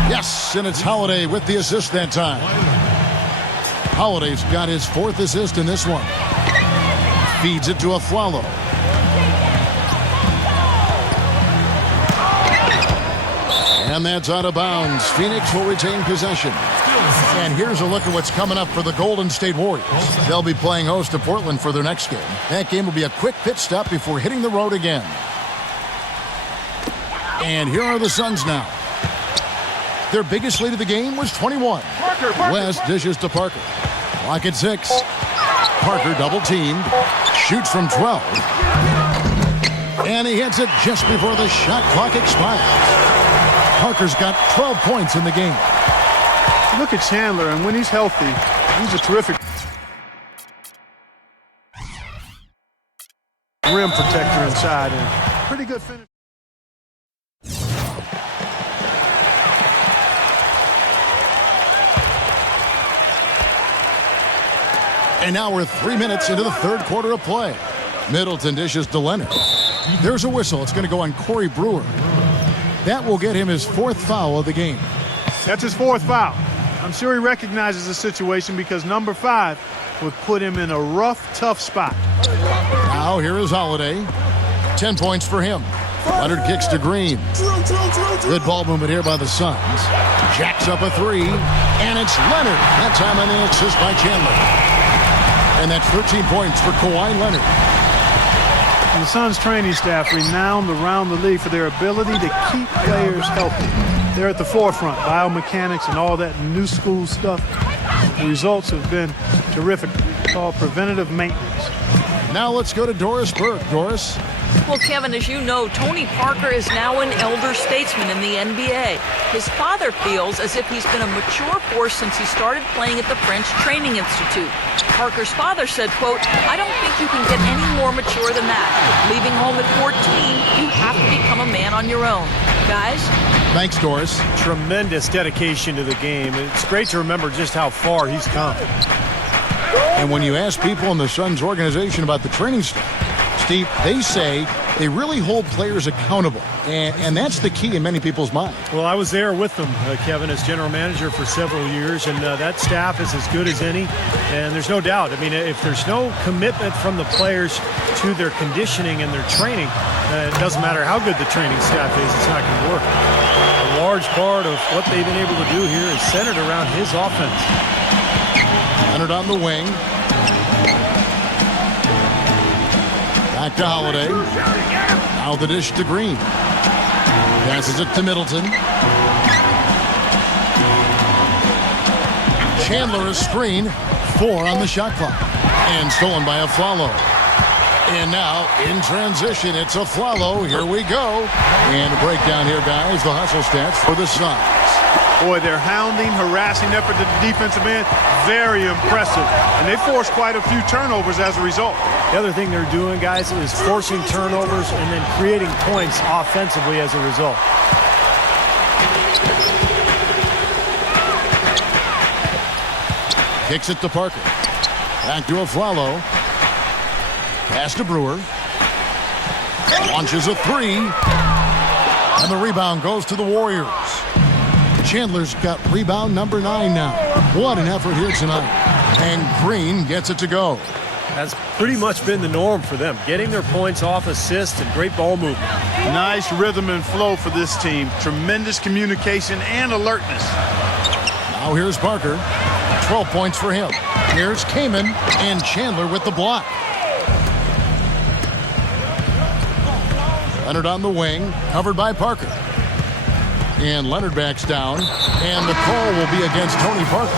Yes, and it's Holiday with the assist that time. Holiday's got his 4th assist in this one. Feeds it to Aflalo. And that's out of bounds. Phoenix will retain possession. And here's a look at what's coming up for the Golden State Warriors. They'll be playing host to Portland for their next game. That game will be a quick pit stop before hitting the road again. And here are the Suns now. Their biggest lead of the game was 21. West dishes to Parker. Clock at 6. Parker double-teamed. Shoots from 12. And he hits it just before the shot clock expires. Parker's got 12 points in the game. Look at Chandler, and when he's healthy, he's a terrific rim protector inside, and pretty good finish. And now we're 3 minutes into the third quarter of play. Middleton dishes to Leonard. There's a whistle. It's going to go on Corey Brewer. That will get him his 4th foul of the game. That's his 4th foul. I'm sure he recognizes the situation because number 5 would put him in a rough, tough spot. Now here is Holiday. 10 points for him. Leonard kicks to Green. Good ball movement here by the Suns. Jacks up a 3. And it's Leonard. That time on the assist by Chandler. And that's 13 points for Kawhi Leonard. And the Suns training staff renowned around the league for their ability to keep players healthy. They're at the forefront, biomechanics and all that new school stuff. The results have been terrific. It's called preventative maintenance. Now let's go to Doris Burke. Doris. Well, Kevin, as you know, Tony Parker is now an elder statesman in the NBA. His father feels as if he's been a mature force since he started playing at the French Training Institute. Parker's father said, quote, "I don't think you can get any more mature than that. Leaving home at 14, you have to become a man on your own." Guys? Thanks, Doris. Tremendous dedication to the game. It's great to remember just how far he's come. And when you ask people in the Suns organization about the training staff, Steve, they say they really hold players accountable. And that's the key in many people's minds. Well, I was there with them, Kevin, as general manager for several years, and that staff is as good as any. And there's no doubt. I mean, if there's no commitment from the players to their conditioning and their training, it doesn't matter how good the training staff is, it's not going to work. A large part of what they've been able to do here is centered around his offense. Leonard on the wing. Back to Holiday. Now the dish to Green. Passes it to Middleton. Chandler a screen. 4 on the shot clock. And stolen by a Flalo. And now in transition, it's a Flalo. Here we go. And a breakdown here, guys. The hustle stats for the Suns. Boy, their hounding, harassing effort at the defensive end, very impressive. And they forced quite a few turnovers as a result. The other thing they're doing, guys, is forcing turnovers and then creating points offensively as a result. Kicks it to Parker. Back to Aflalo. Pass to Brewer. Launches a 3. And the rebound goes to the Warriors. Chandler's got rebound number 9 now. What an effort here tonight. And Green gets it to go. That's pretty much been the norm for them, getting their points off assists and great ball movement. Nice rhythm and flow for this team. Tremendous communication and alertness. Now here's Parker. 12 points for him. Here's Kaman and Chandler with the block. Leonard on the wing, covered by Parker. And Leonard backs down, and the call will be against Tony Parker.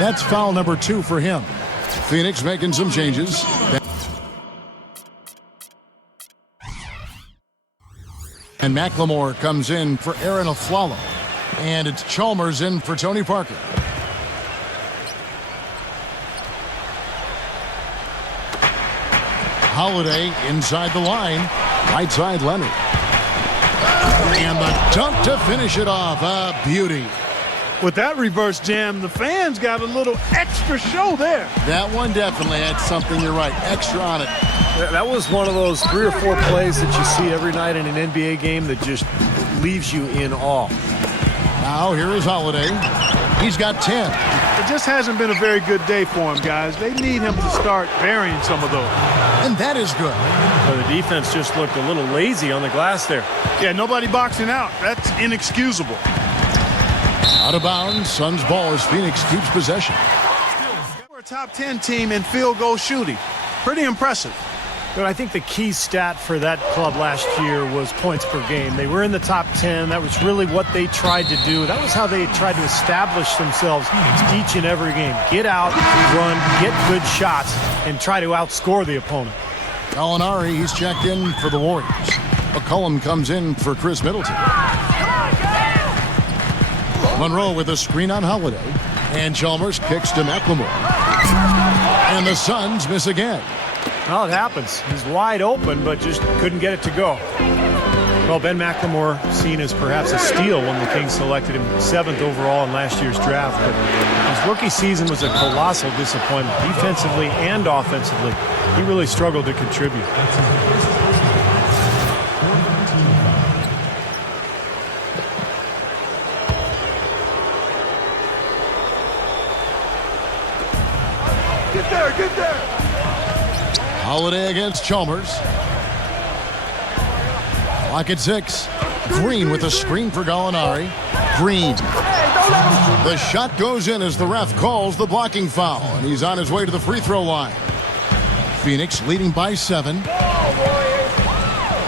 That's foul number 2 for him. Phoenix making some changes. And McLemore comes in for Aaron Aflalo. And it's Chalmers in for Tony Parker. Holiday inside the line. Right side Leonard. And the dunk to finish it off. A beauty. With that reverse jam, the fans got a little extra show there. That one definitely had something, you're right, extra on it. That was one of those 3 or 4 plays that you see every night in an NBA game that just leaves you in awe. Now here is Holiday. He's got 10. It just hasn't been a very good day for him, guys. They need him to start burying some of those. And that is good. But the defense just looked a little lazy on the glass there. Yeah, nobody boxing out. That's inexcusable. Out of bounds. Suns ball as Phoenix keeps possession. We're a top 10 team in field goal shooting. Pretty impressive. But I think the key stat for that club last year was points per game. They were in the top 10. That was really what they tried to do. That was how they tried to establish themselves each and every game. Get out, run, get good shots, and try to outscore the opponent. Gallinari, he's checked in for the Warriors. McCollum comes in for Chris Middleton. Monroe with a screen on Holiday. And Chalmers kicks to McLemore. And the Suns miss again. Well, it happens. He's wide open, but just couldn't get it to go. Well, Ben McLemore seen as perhaps a steal when the Kings selected him 7th overall in last year's draft. But his rookie season was a colossal disappointment, defensively and offensively. He really struggled to contribute. Get there! Holiday against Chalmers. Clock at 6. Green with a screen for Gallinari. Green. The shot goes in as the ref calls the blocking foul, and he's on his way to the free throw line. Phoenix leading by 7.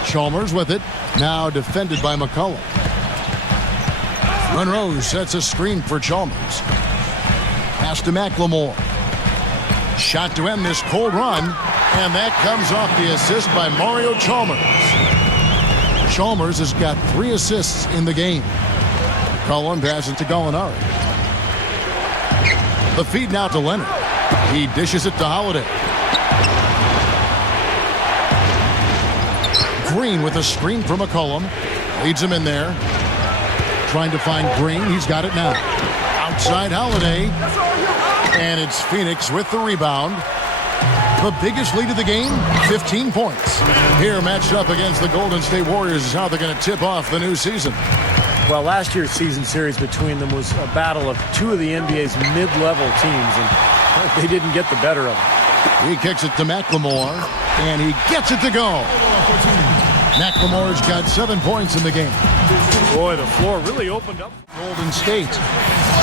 Chalmers with it. Now defended by McCollum. Monroe sets a screen for Chalmers. Pass to McLemore. Shot to end this cold run, and that comes off the assist by Mario Chalmers. Chalmers has got 3 assists in the game. McCollum passes to Gallinari. The feed now to Leonard. He dishes it to Holiday. Green with a screen for McCollum. Leads him in there. Trying to find Green. He's got it now. Outside Holiday. And it's Phoenix with the rebound. The biggest lead of the game, 15 points. Here matched up against the Golden State Warriors is how they're going to tip off the new season. Well, last year's season series between them was a battle of 2 of the NBA's mid-level teams, and they didn't get the better of it. He kicks it to McLemore, and he gets it to go. McLemore's got 7 points in the game. Boy, the floor really opened up. Golden State.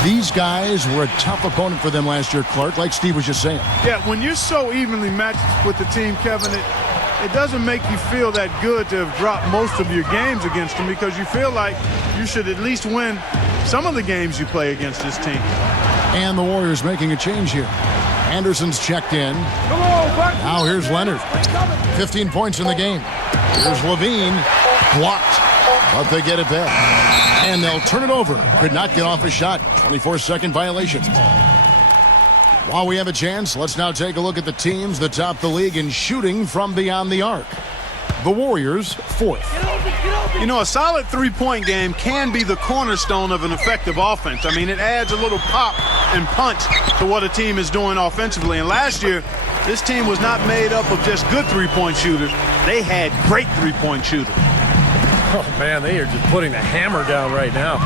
These guys were a tough opponent for them last year, Clark, like Steve was just saying. Yeah, when you're so evenly matched with the team, Kevin, it doesn't make you feel that good to have dropped most of your games against them because you feel like you should at least win some of the games you play against this team. And the Warriors making a change here. Anderson's checked in. Now here's Leonard. 15 points in the game. Here's Levine. Blocked. But they get it back. And they'll turn it over. Could not get off a shot. 24-second violation. While we have a chance, let's now take a look at the teams that top the league in shooting from beyond the arc. The Warriors, 4th. You know, a solid three-point game can be the cornerstone of an effective offense. I mean, it adds a little pop and punch to what a team is doing offensively. And last year, this team was not made up of just good three-point shooters. They had great three-point shooters. Oh, man, they are just putting the hammer down right now.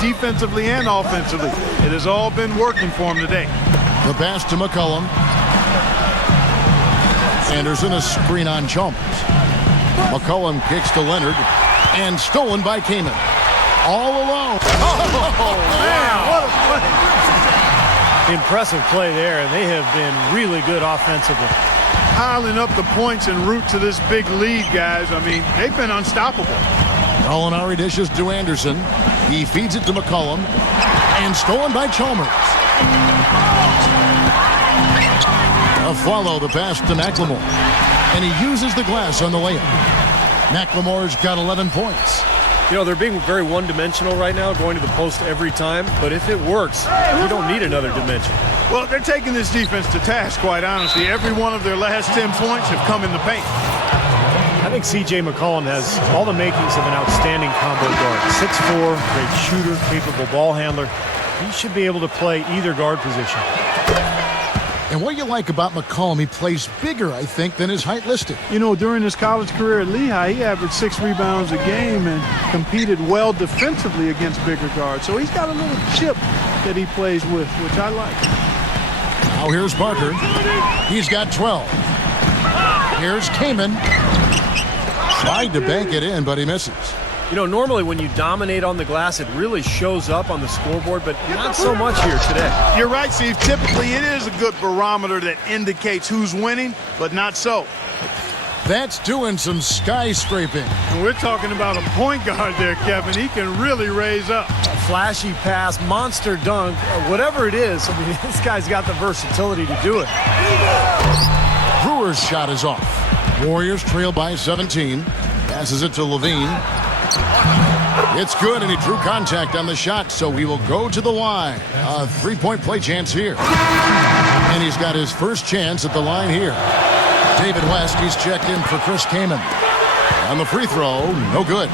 Defensively and offensively. It has all been working for them today. The pass to McCollum. Anderson, a screen on Chalmers. McCollum kicks to Leonard. And stolen by Kaman. All alone. Oh, man, what a play. Impressive play there, and they have been really good offensively. Piling up the points en route to this big lead, guys. I mean, they've been unstoppable. Gallinari dishes to Anderson. He feeds it to McCollum. And stolen by Chalmers. A follow the pass to McLemore. And he uses the glass on the layup. McLemore's got 11 points. You know, they're being very one-dimensional right now, going to the post every time. But if it works, we don't need another dimension. Well, they're taking this defense to task, quite honestly. Every one of their last 10 points have come in the paint. I think C.J. McCollum has all the makings of an outstanding combo guard. 6'4", great shooter, capable ball handler. He should be able to play either guard position. And what you like about McCollum, he plays bigger, I think, than his height listed. You know, during his college career at Lehigh, he averaged 6 rebounds a game and competed well defensively against bigger guards. So he's got a little chip that he plays with, which I like. Now here's Parker. He's got 12. Here's Kamen. Tried to bank it in, but he misses. You know, normally when you dominate on the glass, it really shows up on the scoreboard, but not so much here today. You're right, Steve. Typically, it is a good barometer that indicates who's winning, but not so. That's doing some skyscraping. And we're talking about a point guard there, Kevin. He can really raise up. A flashy pass, monster dunk, whatever it is. I mean, this guy's got the versatility to do it. Brewer's shot is off. Warriors trail by 17. Passes it to Levine. It's good, and he drew contact on the shot, so he will go to the line. A three-point play chance here. And he's got his first chance at the line here. David West, he's checked in for Chris Kamen. On the free throw, no good.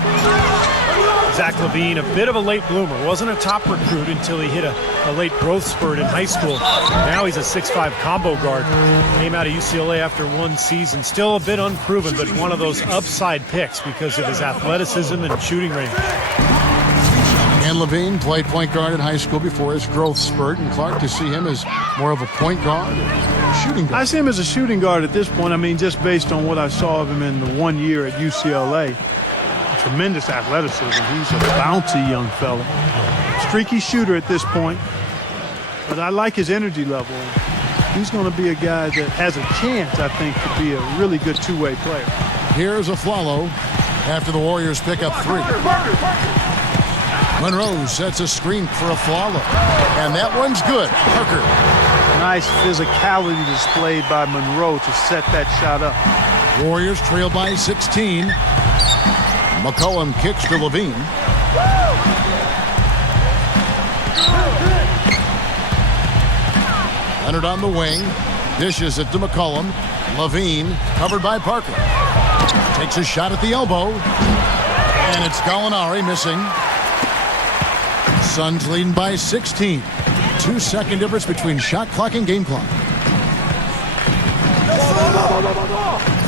Zach Levine, a bit of a late bloomer. Wasn't a top recruit until he hit a late growth spurt in high school. Now he's a 6'5" combo guard. Came out of UCLA after one season. Still a bit unproven, but one of those upside picks because of his athleticism and shooting range. And Levine played point guard in high school before his growth spurt. And Clark, to see him as more of a point guard or shooting guard? I see him as a shooting guard at this point. I mean, just based on what I saw of him in the 1 year at UCLA. Tremendous athleticism. He's a bouncy young fella. Streaky shooter at this point. But I like his energy level. He's going to be a guy that has a chance, I think, to be a really good two-way player. Here's a Flalo after the Warriors pick up three. Monroe sets a screen for a Flalo. And that one's good. Parker. Nice physicality displayed by Monroe to set that shot up. Warriors trail by 16. McCollum kicks to Levine. Leonard on the wing. Dishes it to McCollum. Levine covered by Parker. Takes a shot at the elbow. And it's Gallinari missing. Suns leading by 16. 2-second difference between shot clock and game clock.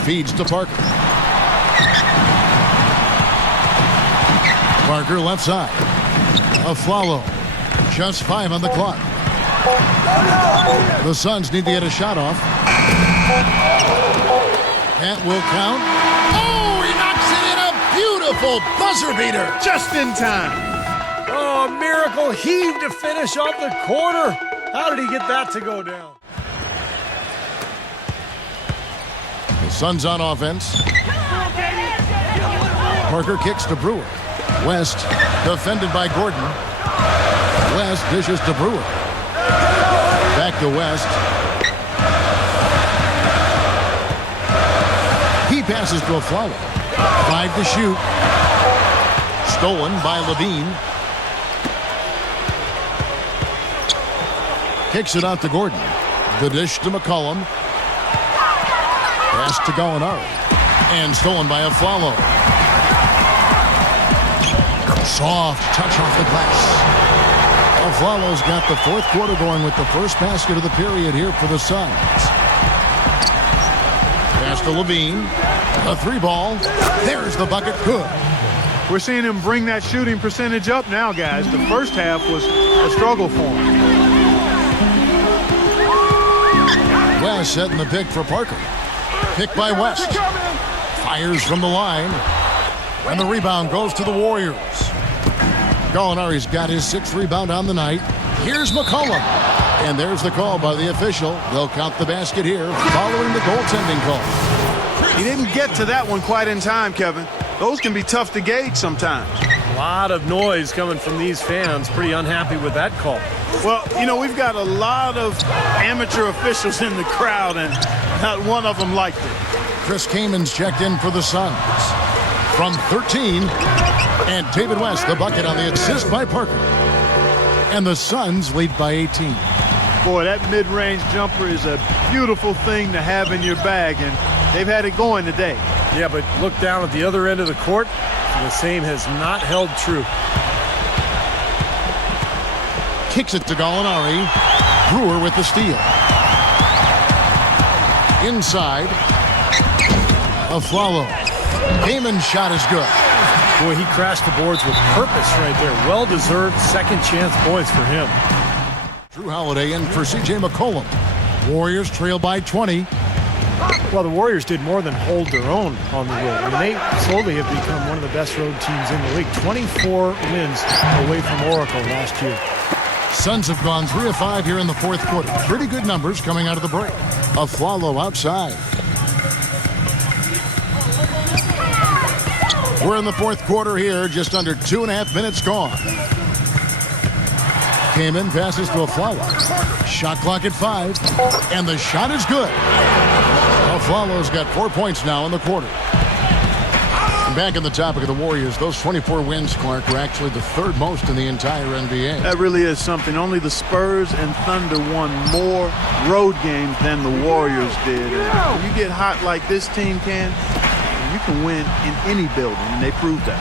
Feeds to Parker. Parker left side. Aflalo. Just 5 on the clock. The Suns need to get a shot off. That will count. Oh, he knocks it in, a beautiful buzzer beater. Just in time. Oh, a miracle heave to finish off the corner. How did he get that to go down? The Suns on offense. Parker kicks to Brewer. West defended by Gordon. West dishes to Brewer. Back to West. He passes to Aflalo. 5 to shoot. Stolen by Levine. Kicks it out to Gordon. The dish to McCollum. Pass to Gallinari. And stolen by Aflalo. Soft touch off the glass. Aflalo's got the fourth quarter going with the first basket of the period here for the Suns. Pass to Levine. A 3-ball. There's the bucket. Good. We're seeing him bring that shooting percentage up now, guys. The first half was a struggle for him. West setting the pick for Parker. Pick by West. Fires from the line. And the rebound goes to the Warriors. Gallinari's got his 6th rebound on the night. Here's McCollum. And there's the call by the official. They'll count the basket here following the goaltending call. He didn't get to that one quite in time, Kevin. Those can be tough to gauge sometimes. A lot of noise coming from these fans. Pretty unhappy with that call. Well, you know, we've got a lot of amateur officials in the crowd, and not one of them liked it. Chris Kamen's checked in for the Suns. From 13, and David West, the bucket on the assist by Parker. And the Suns lead by 18. Boy, that mid-range jumper is a beautiful thing to have in your bag, and they've had it going today. Yeah, but look down at the other end of the court. The same has not held true. Kicks it to Gallinari. Brewer with the steal. Inside. Aflalo. Kamen's shot is good. Boy, he crashed the boards with purpose right there. Well-deserved second chance points for him. Drew Holiday in for C.J. McCollum. Warriors trail by 20. Well, the Warriors did more than hold their own on the road. I mean, they slowly have become one of the best road teams in the league. 24 wins away from Oracle last year. Suns have gone 3 of 5 here in the fourth quarter. Pretty good numbers coming out of the break. Aflalo outside. We're in the fourth quarter here, just under 2.5 minutes gone. Kamen passes to Aflalo. Shot clock at 5, and the shot is good. Aflalo's got 4 points now in the quarter. And back on the topic of the Warriors, those 24 wins, Clark, were actually the third most in the entire NBA. That really is something. Only the Spurs and Thunder won more road games than the Warriors did. And when you get hot like this team can, you can win in any building, and they proved that.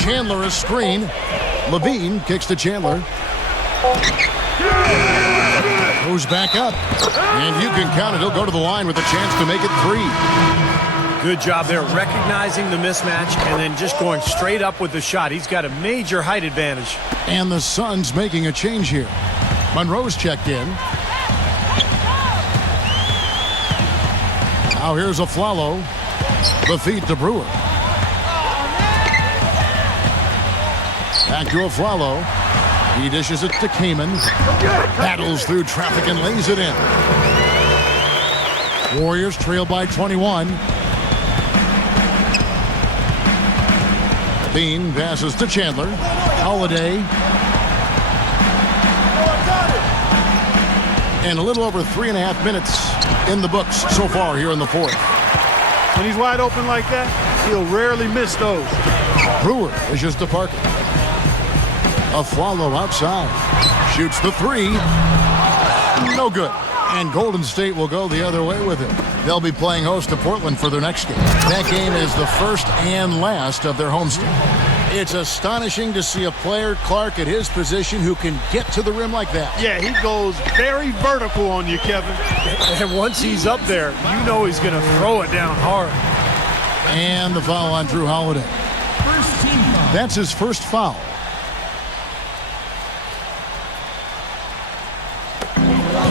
Chandler a screen. Levine kicks to Chandler. Goes back up. And you can count it. He'll go to the line with a chance to make it 3. Good job there, recognizing the mismatch and then just going straight up with the shot. He's got a major height advantage. And the Suns making a change here. Monroe's checked in. Now here's Aflalo. The feed to Brewer. Back to Aflalo. He dishes it to Kamen. Battles through traffic and lays it in. Warriors trail by 21. Bean passes to Chandler. Holiday. And a little over 3.5 minutes in the books so far here in the fourth. When he's wide open like that, he'll rarely miss those. Brewer dishes to Parker. Aflalo outside. Shoots the 3. No good. And Golden State will go the other way with it. They'll be playing host to Portland for their next game. That game is the first and last of their homestand. It's astonishing to see a player, Clark, at his position who can get to the rim like that. Yeah, he goes very vertical on you, Kevin. And once he's up there, you know he's going to throw it down hard. And the foul on Drew Holiday. That's his first foul.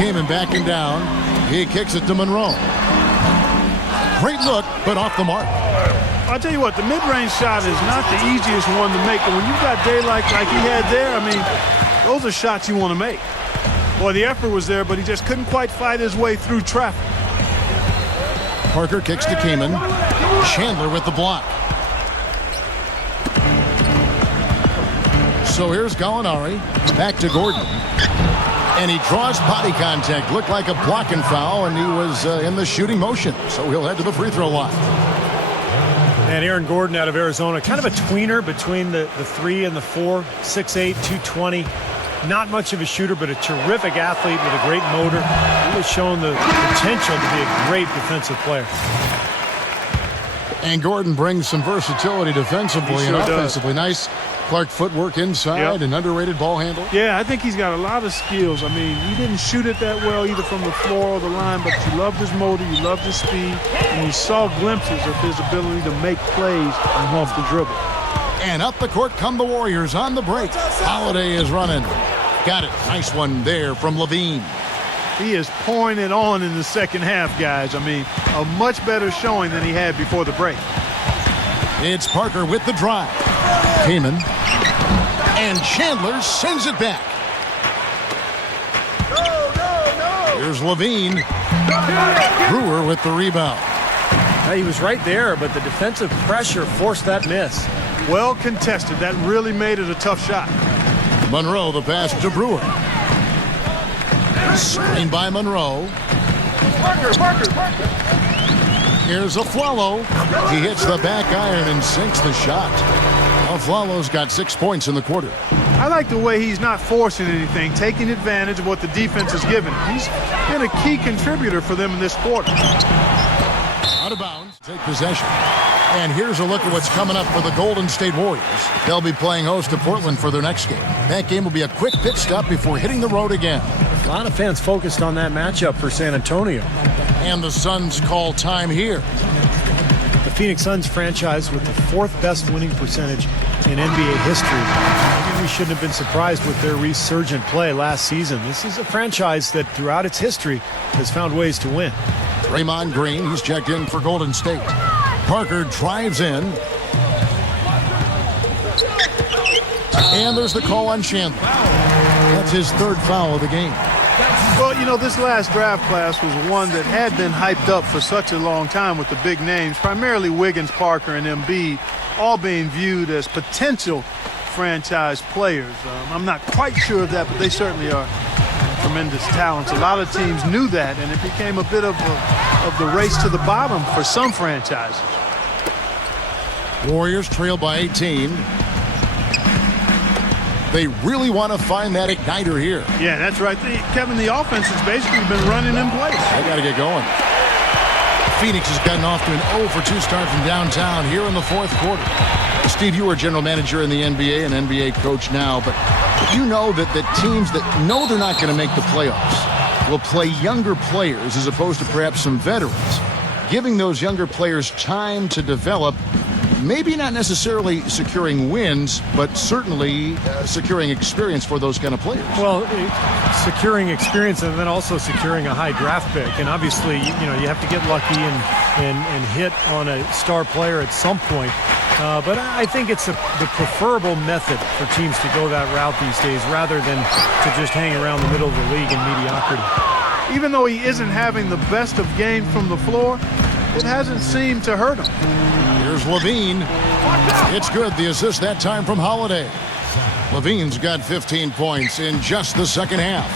Kamen backing down. He kicks it to Monroe. Great look, but off the mark. I'll tell you what, the mid-range shot is not the easiest one to make, but when you've got daylight like he had there, I mean, those are shots you want to make. Boy, the effort was there, but he just couldn't quite fight his way through traffic. Parker kicks to Kamen. Chandler with the block. So here's Gallinari. Back to Gordon. And he draws body contact. Looked like a blocking foul, and he was in the shooting motion. So he'll head to the free throw line. And Aaron Gordon out of Arizona, kind of a tweener between the 3 and the 4, 6'8", 220. Not much of a shooter, but a terrific athlete with a great motor. He has shown the potential to be a great defensive player. And Gordon brings some versatility defensively and offensively. Nice Clark footwork inside and underrated ball handle. Yeah, I think he's got a lot of skills. I mean, he didn't shoot it that well either from the floor or the line, but you loved his motor, you loved his speed, and you saw glimpses of his ability to make plays off the dribble. And up the court come the Warriors on the break. Holiday is running. Got it. Nice one there from Levine. He is pouring it on in the second half, guys. I mean, a much better showing than he had before the break. It's Parker with the drive. Kamen. And Chandler sends it back. Here's Levine. Brewer with the rebound. He was right there, but the defensive pressure forced that miss. Well contested. That really made it a tough shot. Monroe, the pass to Brewer. Screen by Monroe. Here's Aflalo. He hits the back iron and sinks the shot. Aflalo's got 6 points in the quarter. I like the way he's not forcing anything, taking advantage of what the defense has given. He's been a key contributor for them in this quarter. Out of bounds, take possession. And here's a look at what's coming up for the Golden State Warriors. They'll be playing host to Portland for their next game. That game will be a quick pit stop before hitting the road again. A lot of fans focused on that matchup for San Antonio. And the Suns call time here. The Phoenix Suns franchise with the 4th best winning percentage in NBA history. Maybe we shouldn't have been surprised with their resurgent play last season. This is a franchise that throughout its history has found ways to win. Draymond Green, he's checked in for Golden State. Parker drives in. And there's the call on Chandler. That's his third foul of the game. Well, you know, this last draft class was one that had been hyped up for such a long time with the big names, primarily Wiggins, Parker, and Embiid, all being viewed as potential franchise players. I'm not quite sure of that, but they certainly are tremendous talents. A lot of teams knew that, and it became a bit of the race to the bottom for some franchises. Warriors trail by 18. They really want to find that igniter here. Yeah, that's right. Kevin, the offense has basically been running in place. They got to get going. Phoenix has gotten off to an 0-for-2 start from downtown here in the fourth quarter. Steve, you are general manager in the NBA and NBA coach now, but you know that the teams that know they're not going to make the playoffs will play younger players as opposed to perhaps some veterans, giving those younger players time to develop. Maybe not necessarily securing wins, but certainly securing experience for those kind of players. Well, securing experience and then also securing a high draft pick. And obviously, you know, you have to get lucky and hit on a star player at some point. But I think it's the preferable method for teams to go that route these days rather than to just hang around the middle of the league in mediocrity. Even though he isn't having the best of games from the floor, it hasn't seemed to hurt him. Here's Levine. It's good. The assist that time from Holiday. Levine's got 15 points in just the second half.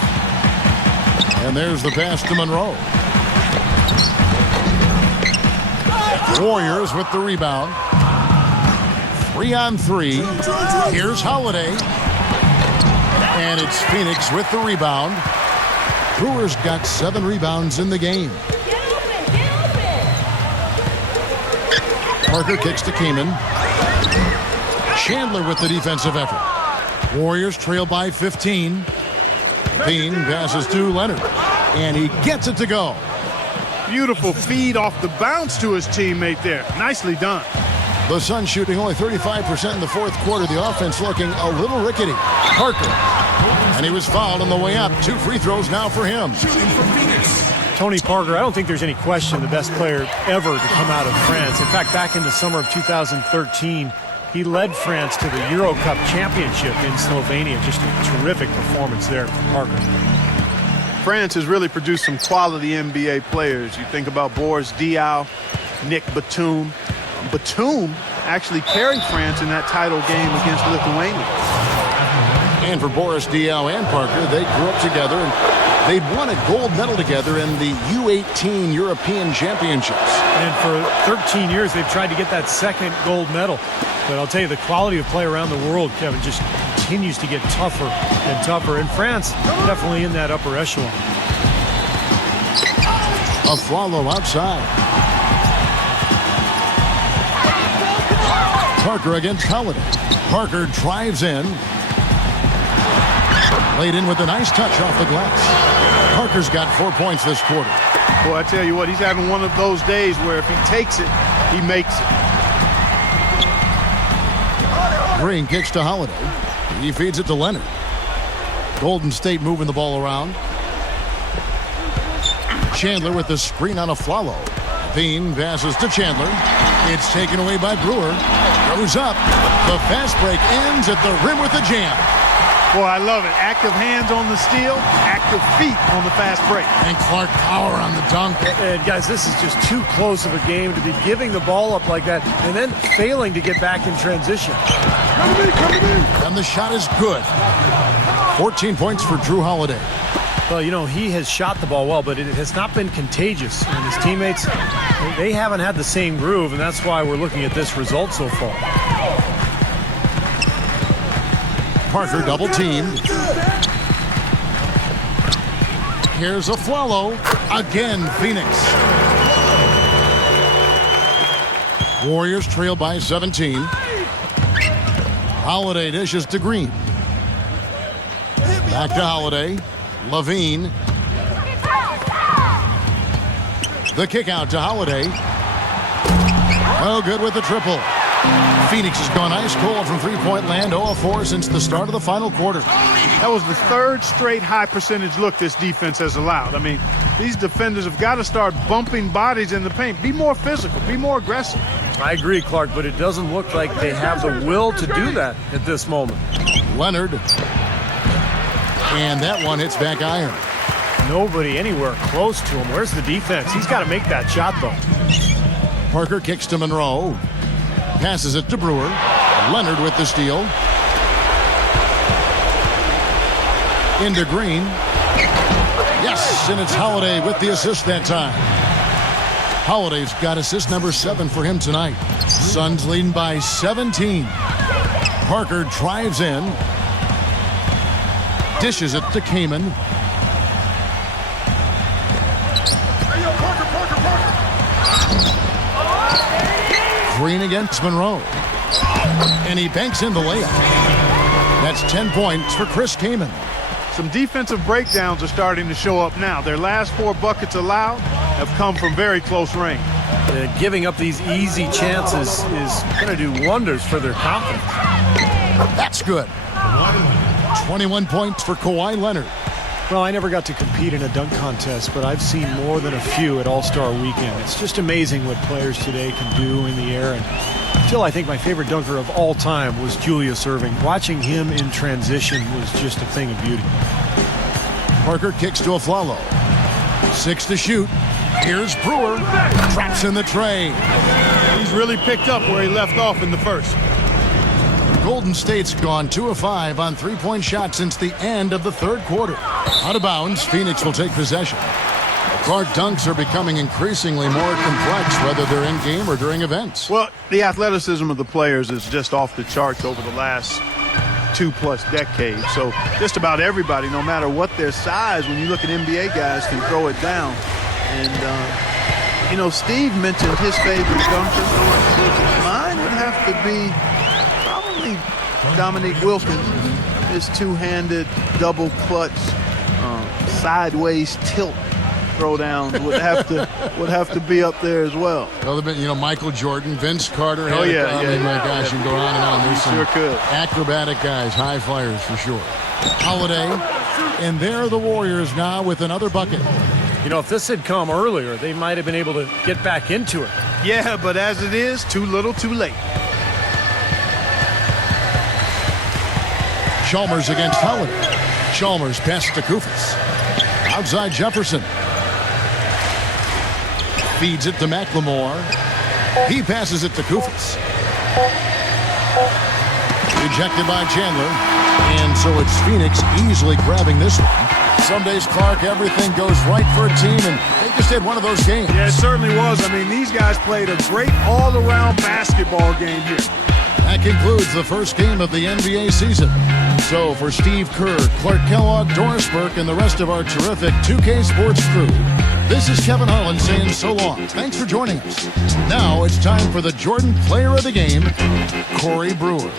And there's the pass to Monroe. Warriors with the rebound. 3-on-3. Here's Holiday. And it's Phoenix with the rebound. Brewers got 7 rebounds in the game. Parker kicks to Kaman. Chandler with the defensive effort. Warriors trail by 15. Bean passes to Leonard. And he gets it to go. Beautiful feed off the bounce to his teammate there. Nicely done. The Suns shooting only 35% in the fourth quarter. The offense looking a little rickety. Parker. And he was fouled on the way up. 2 free throws now for him. Tony Parker, I don't think there's any question the best player ever to come out of France. In fact, back in the summer of 2013, he led France to the Euro Cup championship in Slovenia. Just a terrific performance there from Parker. France has really produced some quality NBA players. You think about Boris Diaw, Nick Batum. Batum actually carried France in that title game against Lithuania. And for Boris Diaw and Parker, they grew up together and they'd won a gold medal together in the U18 European Championships. And for 13 years, they've tried to get that second gold medal. But I'll tell you, the quality of play around the world, Kevin, just continues to get tougher and tougher. And France, definitely in that upper echelon. Aflalo outside. Parker against Holiday. Parker drives in. Laid in with a nice touch off the glass. Parker's got 4 points this quarter. Boy, I tell you what, he's having one of those days where if he takes it, he makes it. Green kicks to Holiday. He feeds it to Leonard. Golden State moving the ball around. Chandler with the screen on Aflalo. Bean passes to Chandler. It's taken away by Brewer. Goes up. The fast break ends at the rim with a jam. Boy, I love it. Active hands on the steal, active feet on the fast break. And Clark Power on the dunk. And guys, this is just too close of a game to be giving the ball up like that and then failing to get back in transition. Come to me, come to me. And the shot is good. 14 points for Drew Holiday. Well, you know, he has shot the ball well, but it has not been contagious. And his teammates, they haven't had the same groove, and that's why we're looking at this result so far. Parker double teamed. Here's Aflalo. Again, Phoenix. Warriors trail by 17. Holiday dishes to Green. Back to Holiday. Levine. The kick out to Holiday. Oh, good with the triple. Phoenix has gone ice cold from three-point land, 0 of 4 since the start of the final quarter. That was the third straight high percentage look this defense has allowed. I mean, these defenders have got to start bumping bodies in the paint. Be more physical, be more aggressive. I agree, Clark, but it doesn't look like they have the will to do that at this moment. Leonard. And that one hits back iron. Nobody anywhere close to him. Where's the defense? He's got to make that shot, though. Parker kicks to Monroe. Passes it to Brewer. Leonard with the steal. Into Green. Yes, and it's Holiday with the assist that time. Holiday's got assist number 7 for him tonight. Suns leading by 17. Parker drives in. Dishes it to Kaman. Green against Monroe. And he banks in the layup. That's 10 points for Chris Kaman. Some defensive breakdowns are starting to show up now. Their last 4 buckets allowed have come from very close range. Giving up these easy chances is going to do wonders for their confidence. That's good. 21 points for Kawhi Leonard. Well, I never got to compete in a dunk contest, but I've seen more than a few at All-Star Weekend. It's just amazing what players today can do in the air. And still, I think my favorite dunker of all time was Julius Erving. Watching him in transition was just a thing of beauty. Parker kicks to Aflalo. 6 to shoot. Here's Brewer. Traps in the tray. He's really picked up where he left off in the first. Golden State's gone 2 of 5 on three-point shots since the end of the third quarter. Out of bounds, Phoenix will take possession. Clark, dunks are becoming increasingly more complex, whether they're in game or during events. Well, the athleticism of the players is just off the charts over the last 2+ decades. So just about everybody, no matter what their size, when you look at NBA guys, can throw it down. And, you know, Steve mentioned his favorite dunker. Mine would have to be probably Dominique Wilkins. His two-handed double clutch sideways tilt throwdown would have to be up there as well. Well, you know, Michael Jordan, Vince Carter. Oh yeah, I mean, my gosh, you can go on and on. There's some sure could. Acrobatic guys, high flyers for sure. Holiday, and there are the Warriors now with another bucket. You know, if this had come earlier, they might have been able to get back into it. Yeah, but as it is, too little, too late. Chalmers against Holiday. Chalmers passes to Koufos. Outside Jefferson. Feeds it to McLemore. He passes it to Koufos. Rejected by Chandler. And so it's Phoenix easily grabbing this one. Some days, Clark, everything goes right for a team, and they just had one of those games. Yeah, it certainly was. I mean, these guys played a great all-around basketball game here. That concludes the first game of the NBA season. So for Steve Kerr, Clark Kellogg, Doris Burke, and the rest of our terrific 2K Sports crew, this is Kevin Harlan saying so long. Thanks for joining us. Now it's time for the Jordan Player of the Game, Corey Brewer.